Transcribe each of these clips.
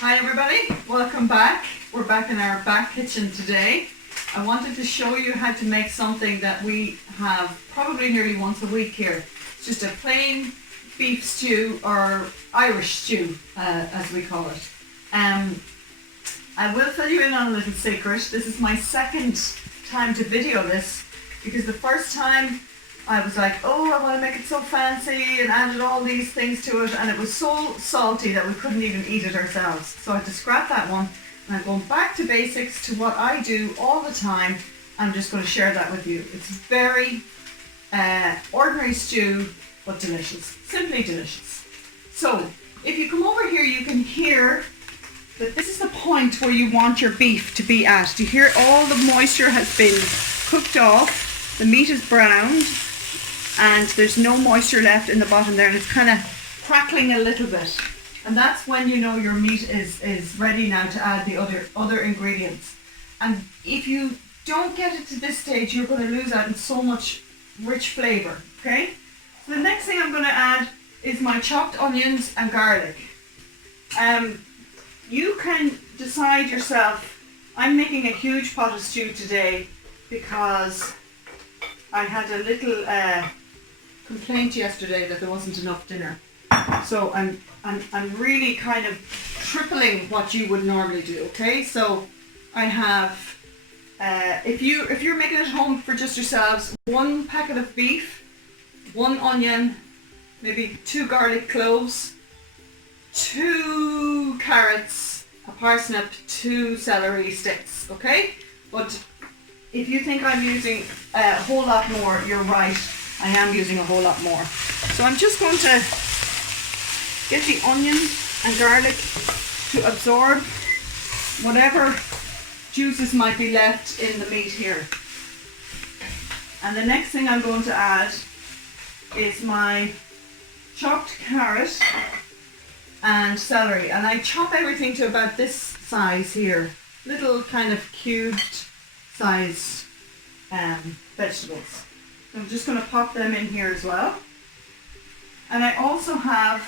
Hi everybody, welcome back. We're back in our back kitchen today. I wanted to show you how to make something that we have probably nearly once a week here. It's just a plain beef stew or Irish stew as we call it. I will fill you in on a little secret. This is my second time to video this because the first time I was like, oh, I want to make it so fancy and added all these things to it, and it was so salty that we couldn't even eat it ourselves. So I had to scrap that one, and I'm going back to basics to what I do all the time. I'm just going to share that with you. It's very ordinary stew, but delicious. Simply delicious. So if you come over here, you can hear that this is the point where you want your beef to be at. Do you hear all the moisture has been cooked off, the meat is browned, and there's no moisture left in the bottom there, and it's kind of crackling a little bit. And that's when you know your meat is ready now to add the other ingredients. And if you don't get it to this stage, you're going to lose out in so much rich flavour, okay? So the next thing I'm going to add is my chopped onions and garlic. You can decide yourself. I'm making a huge pot of stew today because I had a little complaint yesterday that there wasn't enough dinner. So I'm really kind of tripling what you would normally do, okay? So I have, if you're making it at home for just yourselves, 1 packet of beef, 1 onion, maybe 2 garlic cloves, 2 carrots, a parsnip, 2 celery sticks, okay? But if you think I'm using a whole lot more, you're right. I am using a whole lot more. So I'm just going to get the onion and garlic to absorb whatever juices might be left in the meat here. And the next thing I'm going to add is my chopped carrot and celery. And I chop everything to about this size here. Little kind of cubed sized vegetables. So I'm just going to pop them in here as well. And I also have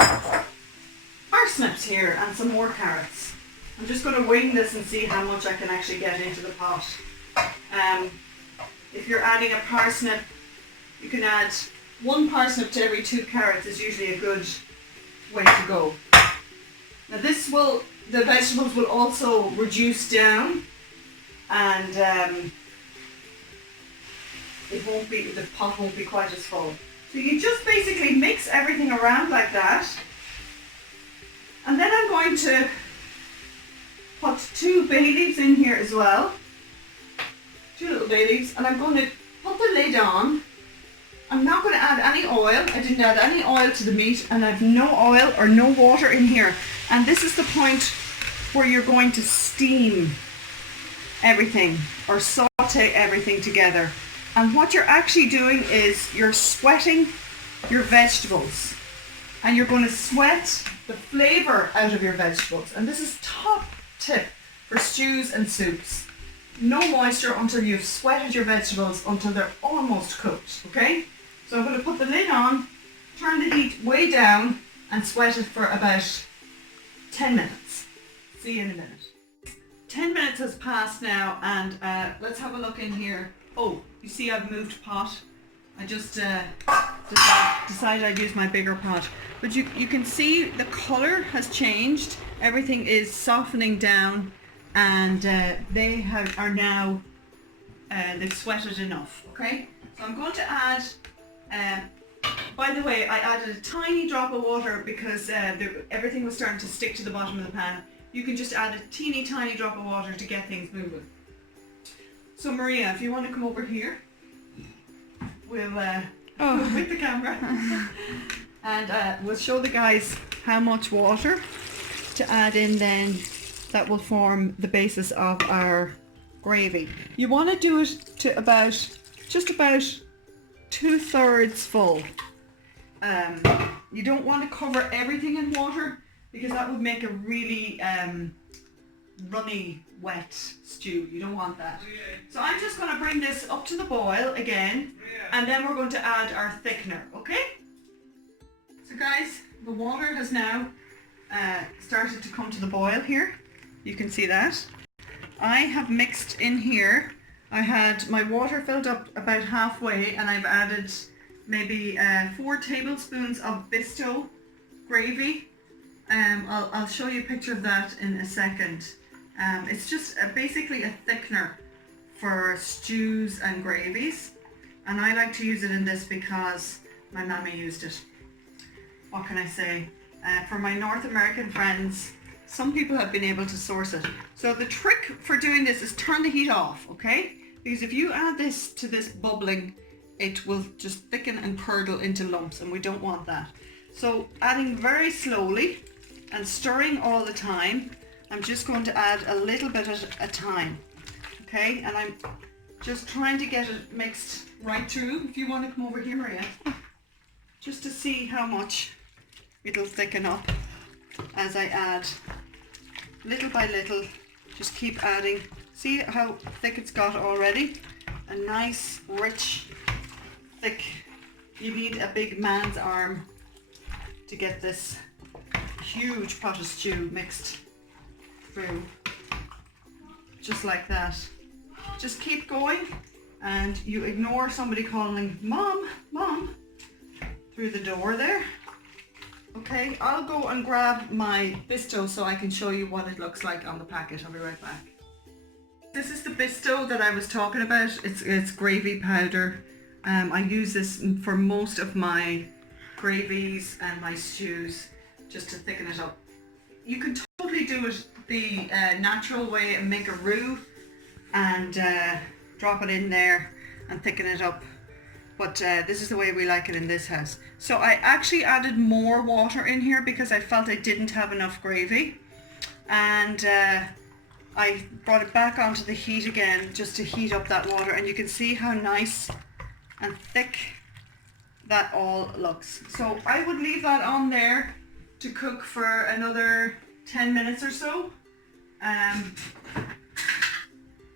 parsnips here and some more carrots. I'm just going to wing this and see how much I can actually get into the pot. If you're adding a parsnip, you can add 1 parsnip to every 2 carrots is usually a good way to go. Now the vegetables will also reduce down, and the pot won't be quite as full. So you just basically mix everything around like that, and then I'm going to put 2 bay leaves in here as well, 2 little bay leaves, and I'm going to put the lid on. I'm not going to add any oil. I didn't add any oil to the meat, and I have no oil or no water in here. And this is the point where you're going to steam everything or saute everything together. And what you're actually doing is you're sweating your vegetables, and you're going to sweat the flavour out of your vegetables. And this is top tip for stews and soups. No moisture until you've sweated your vegetables until they're almost cooked, okay? So I'm going to put the lid on, turn the heat way down, and sweat it for about 10 minutes. See you in a minute. 10 minutes has passed now, and let's have a look in here. Oh, you see I've moved pot. I just decided I'd use my bigger pot. But you can see the colour has changed. Everything is softening down, and they are now, they've sweated enough, okay? So I'm going to add, by the way, I added a tiny drop of water because everything was starting to stick to the bottom of the pan. You can just add a teeny tiny drop of water to get things moving. So Maria, if you want to come over here, we'll with the camera and we'll show the guys how much water to add in then that will form the basis of our gravy. You want to do it to just about 2/3 full. You don't want to cover everything in water because that would make a really runny, wet stew. You don't want that. So I'm just going to bring this up to the boil again, and then we're going to add our thickener, okay? So guys, the water has now started to come to the boil here. You can see that. I have mixed in here, I had my water filled up about halfway, and I've added maybe 4 tablespoons of Bisto gravy. I'll show you a picture of that in a second. It's just basically a thickener for stews and gravies, and I like to use it in this because my mammy used it. What can I say? For my North American friends, some people have been able to source it. So the trick for doing this is turn the heat off, okay? Because if you add this to this bubbling, it will just thicken and curdle into lumps, and we don't want that. So adding very slowly and stirring all the time. I'm just going to add a little bit at a time, okay? And I'm just trying to get it mixed right through. If you want to come over here, Maria, just to see how much it'll thicken up as I add little by little. Just keep adding. See how thick it's got already? A nice, rich, thick. You need a big man's arm to get this huge pot of stew mixed through. Just like that. Just keep going, and you ignore somebody calling mom, mom through the door there. Okay, I'll go and grab my Bisto so I can show you what it looks like on the packet. I'll be right back. This is the Bisto that I was talking about. It's gravy powder. I use this for most of my gravies and my stews, just to thicken it up. You can totally do it the natural way and make a roux and drop it in there and thicken it up. But this is the way we like it in this house. So I actually added more water in here because I felt I didn't have enough gravy. And I brought it back onto the heat again just to heat up that water. And you can see how nice and thick that all looks. So I would leave that on there to cook for another 10 minutes or so.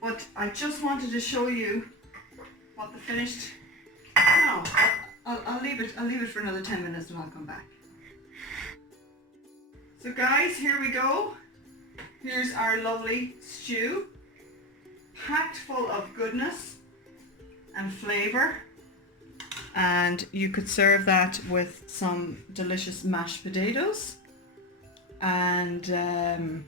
But I just wanted to show you what the finished. No, I'll leave it for another 10 minutes and I'll come back. So guys, here we go. Here's our lovely stew, packed full of goodness and flavor. And you could serve that with some delicious mashed potatoes. And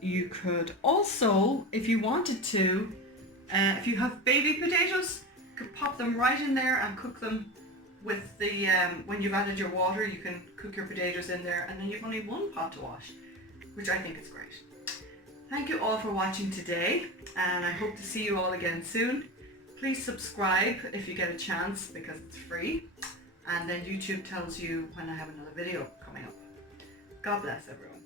you could also, if you wanted to, if you have baby potatoes, you could pop them right in there and cook them with the, when you've added your water, you can cook your potatoes in there, and then you've only one pot to wash, which I think is great. Thank you all for watching today, and I hope to see you all again soon. Please subscribe if you get a chance, because it's free, and then YouTube tells you when I have another video coming up. God bless everyone.